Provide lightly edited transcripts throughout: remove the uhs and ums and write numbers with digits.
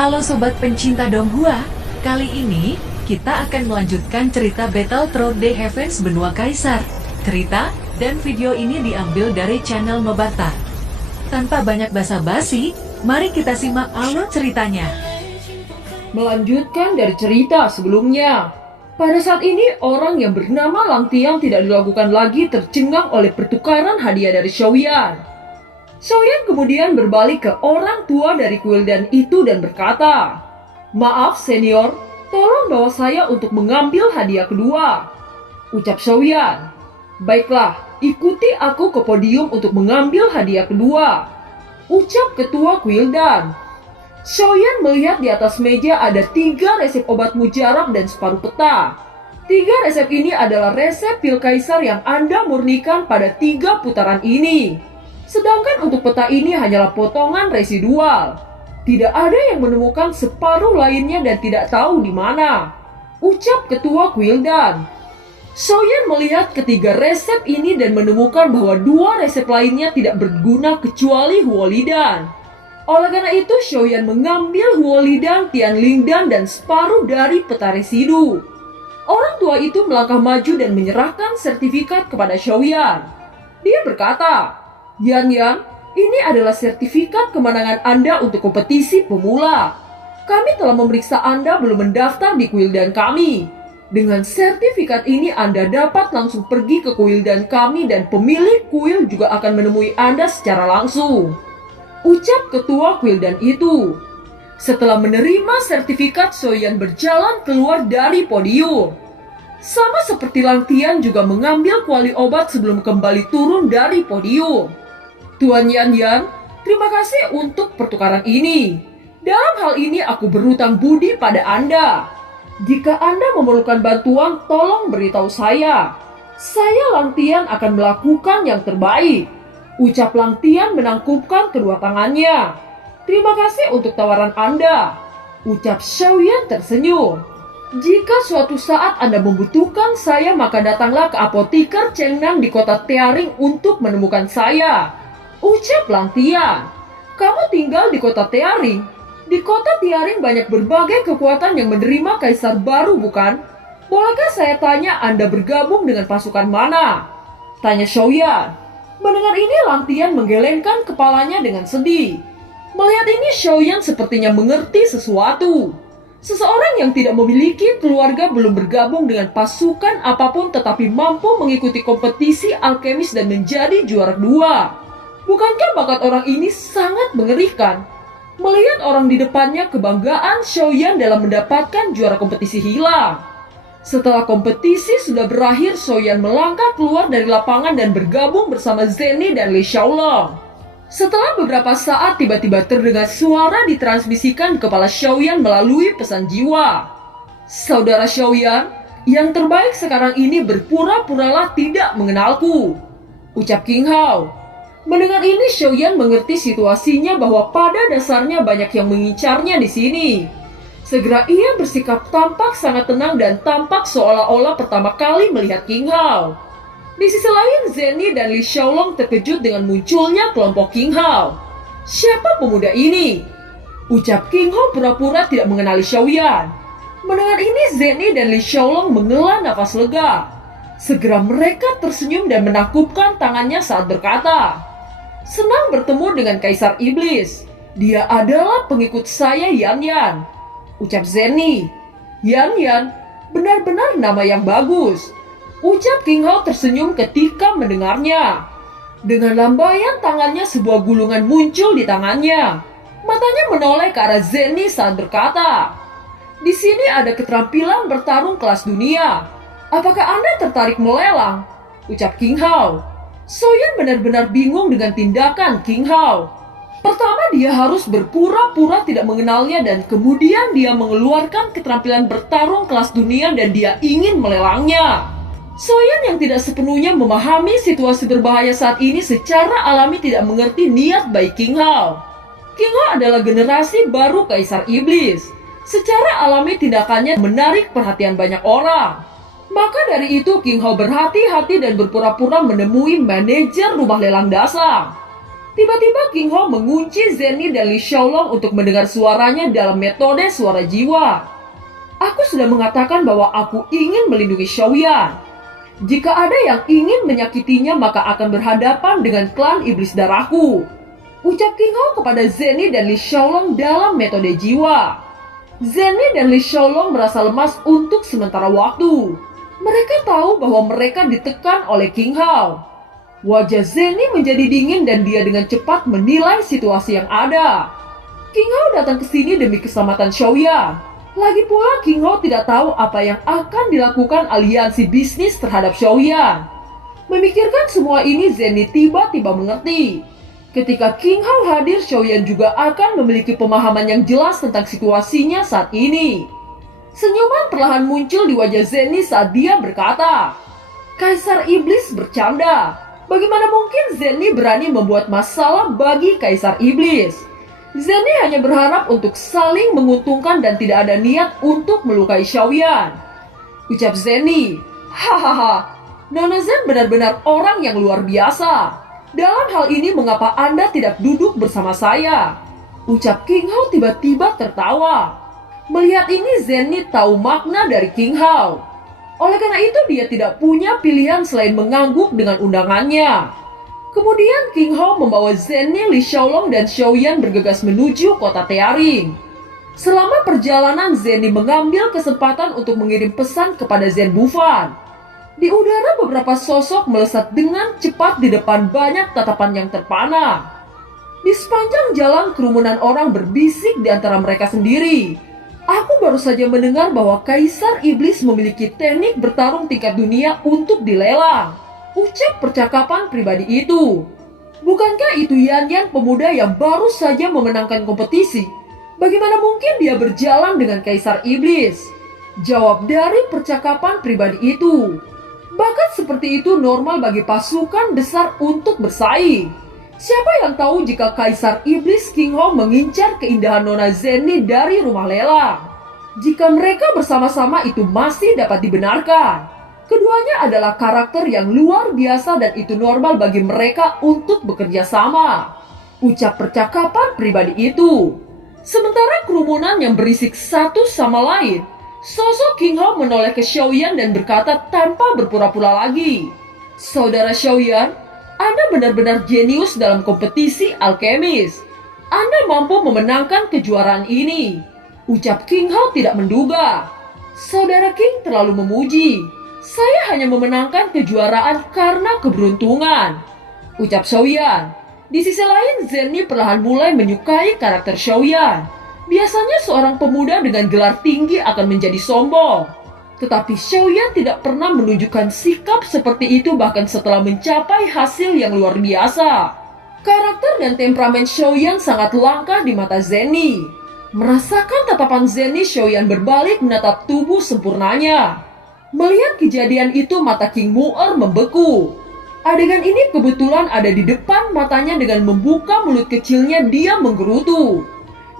Halo sobat pencinta Donghua, kali ini kita akan melanjutkan cerita Battle Through the Heavens Benua Kaisar. Cerita dan video ini diambil dari channel Mobata. Tanpa banyak basa-basi, mari kita simak alur ceritanya. Melanjutkan dari cerita sebelumnya. Pada saat ini, orang yang bernama Lang Tiang tidak dilakukan lagi tercengang oleh pertukaran hadiah dari Xiaoyan. Xiaoyan kemudian berbalik ke orang tua dari Kuildan itu dan berkata, "Maaf senior, tolong bawa saya untuk mengambil hadiah kedua." Ucap Xiaoyan, "Baiklah, ikuti aku ke podium untuk mengambil hadiah kedua." Ucap ketua Kuildan. Xiaoyan melihat di atas meja ada 3 resep obat mujarab dan separuh peta. 3 resep ini adalah resep pil kaisar yang Anda murnikan pada 3 putaran ini. Sedangkan untuk peta ini hanyalah potongan residual. Tidak ada yang menemukan separuh lainnya dan tidak tahu di mana. Ucap ketua Kuildan. Xiaoyan melihat ketiga resep ini dan menemukan bahwa 2 resep lainnya tidak berguna kecuali Huolidan. Oleh karena itu, Xiaoyan mengambil Huolidan, Tianlingdan, dan separuh dari peta residu. Orang tua itu melangkah maju dan menyerahkan sertifikat kepada Xiaoyan. Dia berkata, Yan, ini adalah sertifikat kemenangan Anda untuk kompetisi pemula. Kami telah memeriksa Anda belum mendaftar di Kuildan kami. Dengan sertifikat ini Anda dapat langsung pergi ke Kuildan kami dan pemilik kuil juga akan menemui Anda secara langsung. Ucap ketua Kuildan itu. Setelah menerima sertifikat, Xiaoyan berjalan keluar dari podium. Sama seperti Lang Tian juga mengambil kuali obat sebelum kembali turun dari podium. Tuan Yan, terima kasih untuk pertukaran ini. Dalam hal ini aku berhutang budi pada Anda. Jika Anda memerlukan bantuan, tolong beritahu saya. Saya Lang Tian akan melakukan yang terbaik. Ucap Lang Tian menangkupkan kedua tangannya. Terima kasih untuk tawaran Anda. Ucap Xiaoyan tersenyum. Jika suatu saat Anda membutuhkan saya, maka datanglah ke apoteker Chengnan di kota Tiaring untuk menemukan saya. Ucap Lang Tian. Kamu tinggal di kota Tiaring. Di kota Tiaring banyak berbagai kekuatan yang menerima kaisar baru, bukan? Bolehkah saya tanya Anda bergabung dengan pasukan mana? Tanya Xiaoyan. Mendengar ini, Lang Tian menggelengkan kepalanya dengan sedih. Melihat ini, Xiaoyan sepertinya mengerti sesuatu. Seseorang yang tidak memiliki keluarga belum bergabung dengan pasukan apapun tetapi mampu mengikuti kompetisi alkemis dan menjadi juara 2. Bukankah bakat orang ini sangat mengerikan? Melihat orang di depannya, kebanggaan Xiaoyan dalam mendapatkan juara kompetisi hilang. Setelah kompetisi sudah berakhir, Xiaoyan melangkah keluar dari lapangan dan bergabung bersama Zhenny dan Li Xiaolong. Setelah beberapa saat, tiba-tiba terdengar suara ditransmisikan ke kepala Xiaoyan melalui pesan jiwa. Saudara Xiaoyan, yang terbaik sekarang ini berpura-puralah tidak mengenalku. Ucap King Hao. Mendengar ini, Xiaoyan mengerti situasinya bahwa pada dasarnya banyak yang mengincarnya di sini. Segera ia bersikap tampak sangat tenang dan tampak seolah-olah pertama kali melihat King Hao. Di sisi lain, Zhenny dan Li Xiaolong terkejut dengan munculnya kelompok King Hao. Siapa pemuda ini? Ucap King Hao pura-pura tidak mengenali Xiaoyan. Mendengar ini, Zhenny dan Li Xiaolong menghela nafas lega. Segera mereka tersenyum dan menakupkan tangannya saat berkata, "Senang bertemu dengan Kaisar Iblis. Dia adalah pengikut saya, Yan." Ucap Zhenny. Yan, benar-benar nama yang bagus. Ucap King Hao tersenyum ketika mendengarnya. Dengan lambaian tangannya, sebuah gulungan muncul di tangannya. Matanya menoleh ke arah Zhenny saat berkata, "Di sini ada keterampilan bertarung kelas dunia. Apakah Anda tertarik melelang?" Ucap King Hao. Xiaoyan benar-benar bingung dengan tindakan King Hao. Pertama, dia harus berpura-pura tidak mengenalnya dan kemudian dia mengeluarkan keterampilan bertarung kelas dunia dan dia ingin melelangnya. Xiaoyan yang tidak sepenuhnya memahami situasi berbahaya saat ini secara alami tidak mengerti niat baik King Hao. King Hao adalah generasi baru Kaisar Iblis. Secara alami tindakannya menarik perhatian banyak orang. Maka dari itu King Hao berhati-hati dan berpura-pura menemui manajer rumah lelang dasar. Tiba-tiba King Hao mengunci Zenny dan Li Xiaolong untuk mendengar suaranya dalam metode suara jiwa. Aku sudah mengatakan bahwa aku ingin melindungi Xiaoyan. Jika ada yang ingin menyakitinya maka akan berhadapan dengan klan iblis darahku. Ucap King Hao kepada Zenny dan Li Xiaolong dalam metode jiwa. Zenny dan Li Xiaolong merasa lemas untuk sementara waktu. Mereka tahu bahwa mereka ditekan oleh King Hao. Wajah Zenny menjadi dingin dan dia dengan cepat menilai situasi yang ada. King Hao datang ke sini demi keselamatan Xiaoyan. Lagi pula King Hao tidak tahu apa yang akan dilakukan aliansi bisnis terhadap Xiaoyan. Memikirkan semua ini, Zenny tiba-tiba mengerti. Ketika King Hao hadir, Xiaoyan juga akan memiliki pemahaman yang jelas tentang situasinya saat ini. Senyuman perlahan muncul di wajah Zenny saat dia berkata, "Kaisar Iblis bercanda. Bagaimana mungkin Zenny berani membuat masalah bagi Kaisar Iblis?" Zenny hanya berharap untuk saling menguntungkan dan tidak ada niat untuk melukai Xiaoyan. Ucap Zenny, "Hahaha, Nona Zen benar-benar orang yang luar biasa. Dalam hal ini mengapa Anda tidak duduk bersama saya?" Ucap King Hao tiba-tiba tertawa. Melihat ini Zenny tahu makna dari King Hao. Oleh karena itu dia tidak punya pilihan selain mengangguk dengan undangannya. Kemudian King Hao membawa Zenny, Li Xiaolong dan Xiaoyan bergegas menuju kota Tearing. Selama perjalanan Zenny mengambil kesempatan untuk mengirim pesan kepada Zen Bufan. Di udara beberapa sosok melesat dengan cepat di depan banyak tatapan yang terpana. Di sepanjang jalan kerumunan orang berbisik di antara mereka sendiri. Aku baru saja mendengar bahwa Kaisar Iblis memiliki teknik bertarung tingkat dunia untuk dilelang. Ucap percakapan pribadi itu. Bukankah itu Yan Yan pemuda yang baru saja memenangkan kompetisi? Bagaimana mungkin dia berjalan dengan Kaisar Iblis? Jawab dari percakapan pribadi itu. Bakat seperti itu normal bagi pasukan besar untuk bersaing. Siapa yang tahu jika Kaisar Iblis King Hao mengincar keindahan Nona Zenny dari rumah lelang? Jika mereka bersama-sama itu masih dapat dibenarkan. Keduanya adalah karakter yang luar biasa dan itu normal bagi mereka untuk bekerja sama. Ucap percakapan pribadi itu. Sementara kerumunan yang berisik satu sama lain, sosok King Hao menoleh ke Xiaoyan dan berkata tanpa berpura-pura lagi, "Saudara Xiaoyan, Anda benar-benar jenius dalam kompetisi alkemis. Anda mampu memenangkan kejuaraan ini." Ucap King Hao tidak menduga. "Saudara King terlalu memuji. Saya hanya memenangkan kejuaraan karena keberuntungan." Ucap Xiaoyan. Di sisi lain, Zenny perlahan mulai menyukai karakter Xiaoyan. Biasanya seorang pemuda dengan gelar tinggi akan menjadi sombong. Tetapi Xiaoyan tidak pernah menunjukkan sikap seperti itu bahkan setelah mencapai hasil yang luar biasa. Karakter dan temperamen Xiaoyan sangat langka di mata Zenny. Merasakan tatapan Zenny, Xiaoyan berbalik menatap tubuh sempurnanya. Melihat kejadian itu mata King Mu'er membeku. Adegan ini kebetulan ada di depan matanya dengan membuka mulut kecilnya dia menggerutu.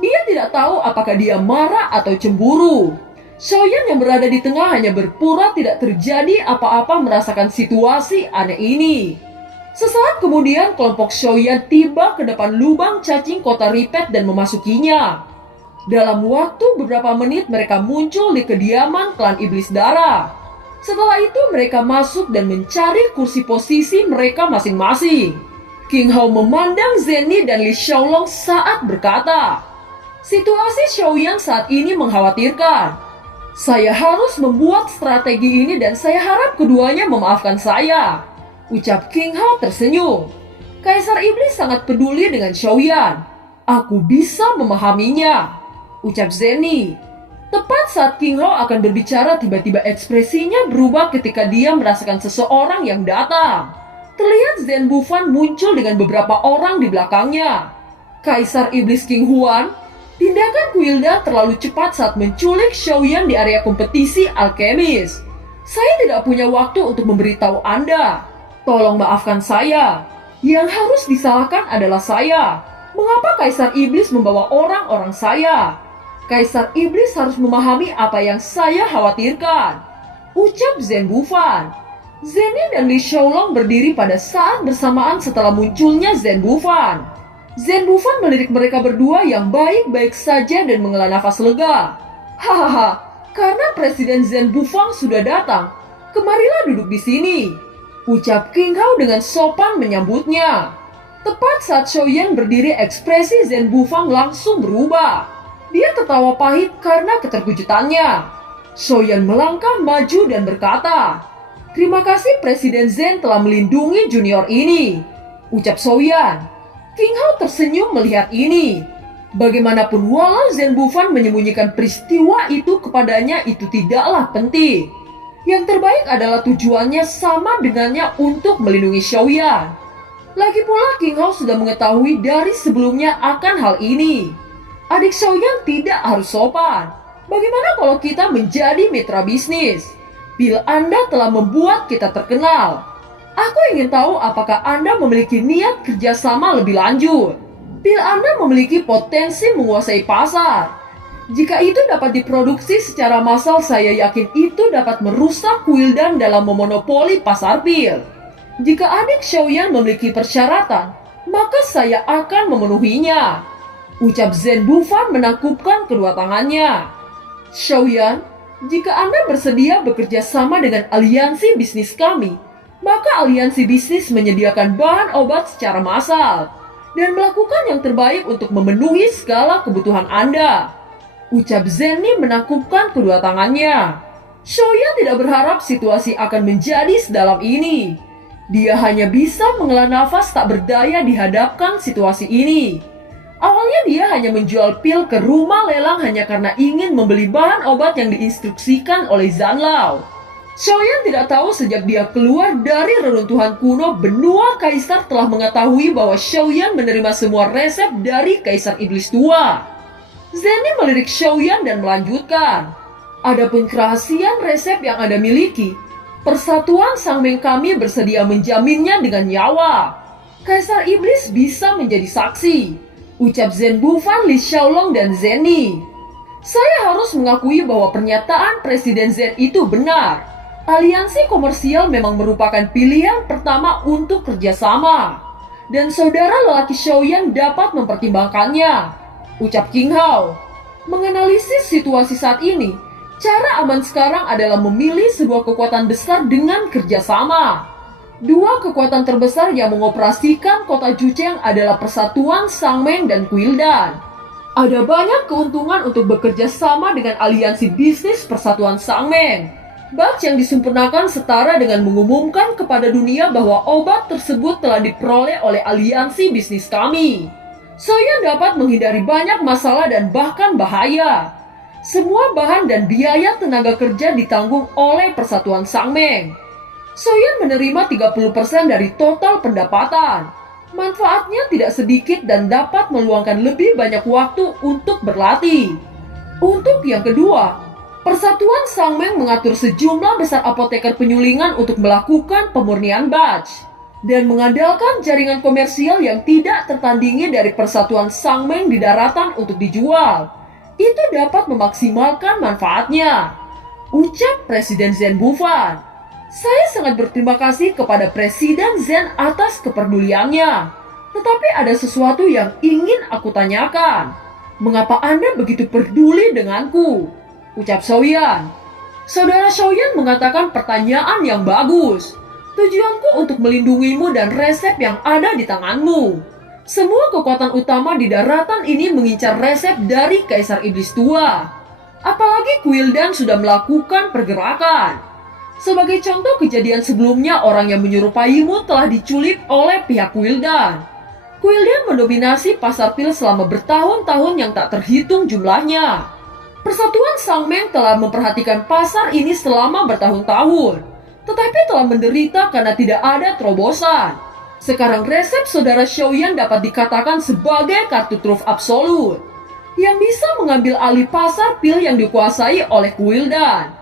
Dia tidak tahu apakah dia marah atau cemburu. Xiaoyan yang berada di tengah hanya berpura tidak terjadi apa-apa merasakan situasi aneh ini. Sesaat kemudian kelompok Xiaoyan tiba ke depan lubang cacing kota Ripet dan memasukinya. Dalam waktu beberapa menit mereka muncul di kediaman klan iblis darah. Setelah itu mereka masuk dan mencari kursi posisi mereka masing-masing. King Hao memandang Zenny dan Li Xiaolong saat berkata, "Situasi Xiaoyan saat ini mengkhawatirkan. Saya harus membuat strategi ini dan saya harap keduanya memaafkan saya." Ucap King Hao tersenyum. Kaisar Iblis sangat peduli dengan Xiaoyan. "Aku bisa memahaminya." Ucap Zenny. Tepat saat King Hao akan berbicara, tiba-tiba ekspresinya berubah ketika dia merasakan seseorang yang datang. Terlihat Zen Bufan muncul dengan beberapa orang di belakangnya. Kaisar Iblis King Huan, tindakan Quilda terlalu cepat saat menculik Xiaoyan di area kompetisi alkemis. Saya tidak punya waktu untuk memberitahu Anda. Tolong maafkan saya. Yang harus disalahkan adalah saya. Mengapa Kaisar Iblis membawa orang-orang saya? Kaisar Iblis harus memahami apa yang saya khawatirkan. Ucap Zen Bufan. Zenny dan Li Xiaolong berdiri pada saat bersamaan setelah munculnya Zen Bufan. Zen Bufan melirik mereka berdua yang baik-baik saja dan menghela nafas lega. Hahaha, karena Presiden Zen Bufang sudah datang, kemarilah duduk di sini, ucap King Hao dengan sopan menyambutnya. Tepat saat Xiaoyan berdiri, ekspresi Zen Bufang langsung berubah. Dia tertawa pahit karena keterkejutannya. Xiaoyan melangkah maju dan berkata, "Terima kasih Presiden Zen telah melindungi junior ini," ucap Xiaoyan. King Hao tersenyum melihat ini. Bagaimanapun walau Zen Bufan menyembunyikan peristiwa itu kepadanya, itu tidaklah penting. Yang terbaik adalah tujuannya sama dengannya untuk melindungi Xiaoyan. Lagi pula King Hao sudah mengetahui dari sebelumnya akan hal ini. Adik Xiaoyan tidak harus sopan. Bagaimana kalau kita menjadi mitra bisnis? Pil Anda telah membuat kita terkenal. Aku ingin tahu apakah Anda memiliki niat kerjasama lebih lanjut. Pil Anda memiliki potensi menguasai pasar. Jika itu dapat diproduksi secara massal, saya yakin itu dapat merusak Wildan dalam memonopoli pasar pil. Jika adik Xiaoyan memiliki persyaratan, maka saya akan memenuhinya, ucap Zen Bufan menakupkan kedua tangannya. Xiaoyan, jika Anda bersedia bekerja sama dengan aliansi bisnis kami, maka aliansi bisnis menyediakan bahan obat secara massal dan melakukan yang terbaik untuk memenuhi segala kebutuhan Anda, ucap Zenny menakupkan kedua tangannya. Xiaoyan tidak berharap situasi akan menjadi sedalam ini. Dia hanya bisa menghela nafas tak berdaya dihadapkan situasi ini. Awalnya dia hanya menjual pil ke rumah lelang hanya karena ingin membeli bahan obat yang diinstruksikan oleh Zanlao. Xiaoyan tidak tahu sejak dia keluar dari reruntuhan kuno, benua kaisar telah mengetahui bahwa Xiaoyan menerima semua resep dari Kaisar Iblis Tua. Zenny melirik Xiaoyan dan melanjutkan, "Adapun kerahasiaan resep yang Anda miliki, Persatuan Sangmeng kami bersedia menjaminnya dengan nyawa. Kaisar Iblis bisa menjadi saksi," ucap Zen Bufan, Li Xiaolong, dan Zenny. "Saya harus mengakui bahwa pernyataan Presiden Zen itu benar. Aliansi komersial memang merupakan pilihan pertama untuk kerjasama, dan saudara lelaki Xiaoyan dapat mempertimbangkannya," ucap King Hao. Menganalisis situasi saat ini, cara aman sekarang adalah memilih sebuah kekuatan besar dengan kerjasama. Dua kekuatan terbesar yang mengoperasikan kota Jucheng adalah Persatuan Sangmeng dan Wildan. Ada banyak keuntungan untuk bekerja sama dengan aliansi bisnis Persatuan Sangmeng. Batch yang disempurnakan setara dengan mengumumkan kepada dunia bahwa obat tersebut telah diperoleh oleh aliansi bisnis kami. Saya dapat menghindari banyak masalah dan bahkan bahaya. Semua bahan dan biaya tenaga kerja ditanggung oleh Persatuan Sangmeng. Soyan menerima 30% dari total pendapatan. Manfaatnya tidak sedikit dan dapat meluangkan lebih banyak waktu untuk berlatih. Untuk yang kedua, Persatuan Sangmeng mengatur sejumlah besar apoteker penyulingan untuk melakukan pemurnian batch dan mengandalkan jaringan komersial yang tidak tertandingi dari Persatuan Sangmeng di daratan untuk dijual. Itu dapat memaksimalkan manfaatnya, ucap Presiden Zen Bufan. "Saya sangat berterima kasih kepada Presiden Zen atas kepeduliannya. Tetapi ada sesuatu yang ingin aku tanyakan. Mengapa Anda begitu peduli denganku?" ucap Xiaoyan. Saudara Xiaoyan mengatakan pertanyaan yang bagus. "Tujuanku untuk melindungimu dan resep yang ada di tanganmu. Semua kekuatan utama di daratan ini mengincar resep dari Kaisar Iblis Tua. Apalagi Wildan sudah melakukan pergerakan. Sebagai contoh kejadian sebelumnya, orang yang menyerupaimu telah diculik oleh pihak Wildan. Wildan mendominasi pasar pil selama bertahun-tahun yang tak terhitung jumlahnya. Persatuan Sangmeng telah memperhatikan pasar ini selama bertahun-tahun, tetapi telah menderita karena tidak ada terobosan. Sekarang resep saudara Xiaoyan dapat dikatakan sebagai kartu truf absolut yang bisa mengambil alih pasar pil yang dikuasai oleh Wildan.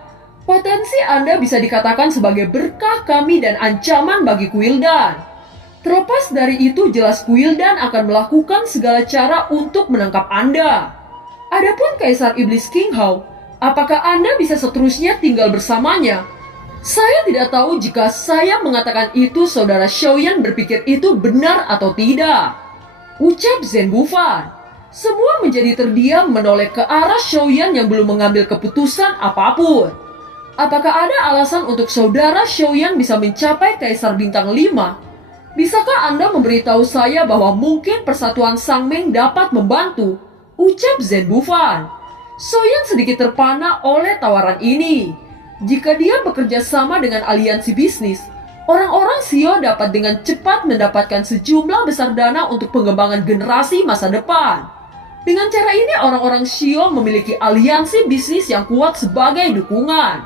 Potensi Anda bisa dikatakan sebagai berkah kami dan ancaman bagi Wildan. Terlepas dari itu, jelas Wildan akan melakukan segala cara untuk menangkap Anda. Adapun Kaisar Iblis King Hao, apakah Anda bisa seterusnya tinggal bersamanya? Saya tidak tahu jika saya mengatakan itu saudara Xiaoyan berpikir itu benar atau tidak. ucap Zen Bufan. Semua menjadi terdiam menoleh ke arah Xiaoyan yang belum mengambil keputusan apapun. Apakah ada alasan untuk saudara Xiaoyan bisa mencapai Kaisar Bintang 5? Bisakah Anda memberitahu saya bahwa mungkin persatuan Sangmeng dapat membantu? Ucap Zen Bufan. Xiaoyan sedikit terpana oleh tawaran ini. Jika dia bekerja sama dengan aliansi bisnis, orang-orang Xio dapat dengan cepat mendapatkan sejumlah besar dana untuk pengembangan generasi masa depan. Dengan cara ini orang-orang Xio memiliki aliansi bisnis yang kuat sebagai dukungan.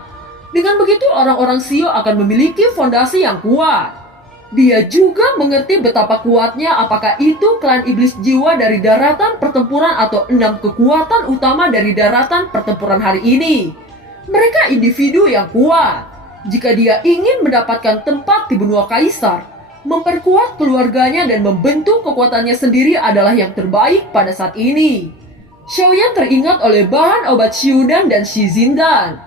Dengan begitu orang-orang Xio akan memiliki fondasi yang kuat. Dia juga mengerti betapa kuatnya apakah itu klan iblis jiwa dari daratan pertempuran atau 6 kekuatan utama dari daratan pertempuran hari ini. Mereka individu yang kuat. Jika dia ingin mendapatkan tempat di benua Kaisar, memperkuat keluarganya dan membentuk kekuatannya sendiri adalah yang terbaik pada saat ini. Xiaoyan teringat oleh bahan obat Xiudan dan Shizindan.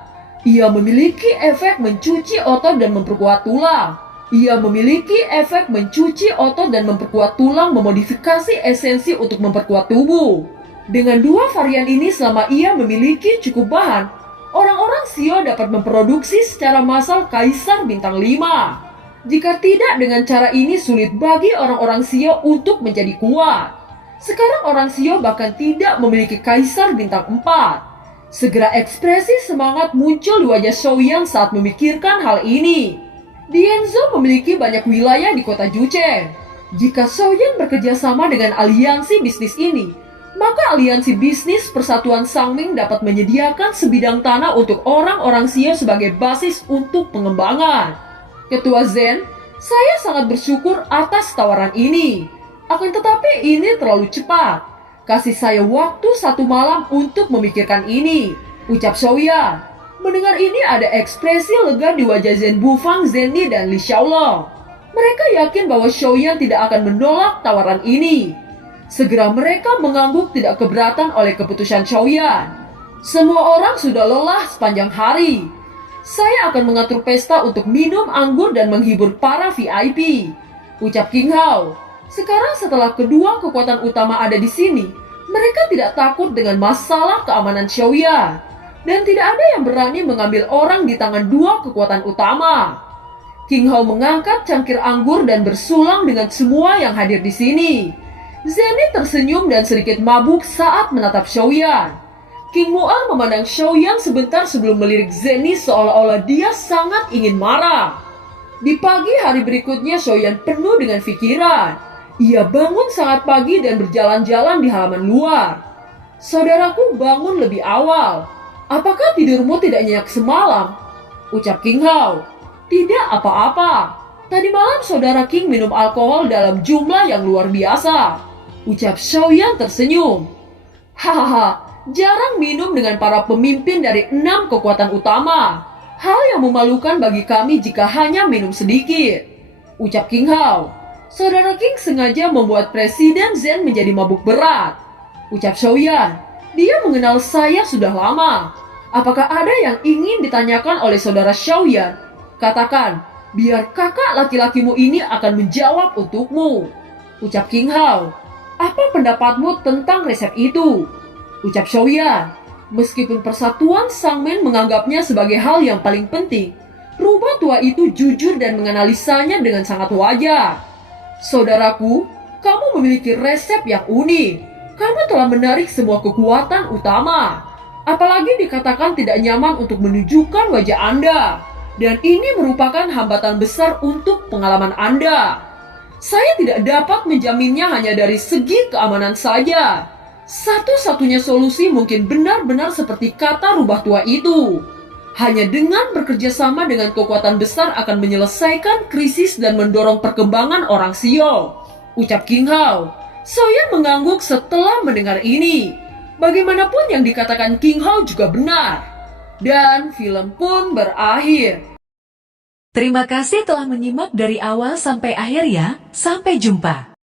Ia memiliki efek mencuci otot dan memperkuat tulang. Ia memiliki efek mencuci otot dan memperkuat tulang memodifikasi esensi untuk memperkuat tubuh. Dengan dua varian ini selama ia memiliki cukup bahan, orang-orang Xio dapat memproduksi secara massal Kaisar Bintang 5. Jika tidak dengan cara ini sulit bagi orang-orang Xio untuk menjadi kuat. Sekarang orang Xio bahkan tidak memiliki Kaisar Bintang 4. Segera ekspresi semangat muncul di wajah Xiaoyan saat memikirkan hal ini. Dianzhou memiliki banyak wilayah di kota Jucheng. Jika Xiaoyan bekerja sama dengan aliansi bisnis ini, maka aliansi bisnis Persatuan Sangming dapat menyediakan sebidang tanah untuk orang-orang Xio sebagai basis untuk pengembangan. Ketua Zen, saya sangat bersyukur atas tawaran ini. Akan tetapi ini terlalu cepat. Kasih saya waktu 1 malam untuk memikirkan ini, ucap Xiaoyan. Mendengar ini ada ekspresi lega di wajah Zen Bufang, Zenny, dan Li Xiaolong. Mereka yakin bahwa Xiaoyan tidak akan menolak tawaran ini. Segera mereka mengangguk tidak keberatan oleh keputusan Xiaoyan. Semua orang sudah lelah sepanjang hari. Saya akan mengatur pesta untuk minum anggur dan menghibur para VIP, ucap King Hao. Sekarang setelah kedua kekuatan utama ada di sini, mereka tidak takut dengan masalah keamanan Xiaoyan. Dan tidak ada yang berani mengambil orang di tangan dua kekuatan utama. King Hao mengangkat cangkir anggur dan bersulang dengan semua yang hadir di sini. Zenny tersenyum dan sedikit mabuk saat menatap Xiaoyan. King Mu'er memandang Xiaoyan sebentar sebelum melirik Zenny seolah-olah dia sangat ingin marah. Di pagi hari berikutnya Xiaoyan penuh dengan pikiran. Ia bangun sangat pagi dan berjalan-jalan di halaman luar. Saudaraku bangun lebih awal. Apakah tidurmu tidak nyenyak semalam? Ucap King Hao. Tidak apa-apa. Tadi malam saudara King minum alkohol dalam jumlah yang luar biasa. Ucap Xiaoyan tersenyum. Hahaha, jarang minum dengan para pemimpin dari 6 kekuatan utama. Hal yang memalukan bagi kami jika hanya minum sedikit. Ucap King Hao. Saudara King sengaja membuat Presiden Zen menjadi mabuk berat. Ucap Xiaoyan. Dia mengenal saya sudah lama. Apakah ada yang ingin ditanyakan oleh saudara Xiaoyan? Katakan, biar kakak laki-lakimu ini akan menjawab untukmu. Ucap King Hao. Apa pendapatmu tentang resep itu? Ucap Xiaoyan. Meskipun persatuan Sangmen menganggapnya sebagai hal yang paling penting, rubah tua itu jujur dan menganalisanya dengan sangat wajar. Saudaraku, kamu memiliki resep yang unik. Kamu telah menarik semua kekuatan utama. Apalagi dikatakan tidak nyaman untuk menunjukkan wajah Anda. Dan ini merupakan hambatan besar untuk pengalaman Anda. Saya tidak dapat menjaminnya hanya dari segi keamanan saja. Satu-satunya solusi mungkin benar-benar seperti kata rubah tua itu. Hanya dengan bekerja sama dengan kekuatan besar akan menyelesaikan krisis dan mendorong perkembangan orang Xio. Ucap King Hao. Xiaoyan mengangguk setelah mendengar ini. Bagaimanapun yang dikatakan King Hao juga benar. Dan film pun berakhir. Terima kasih telah menyimak dari awal sampai akhir ya. Sampai jumpa.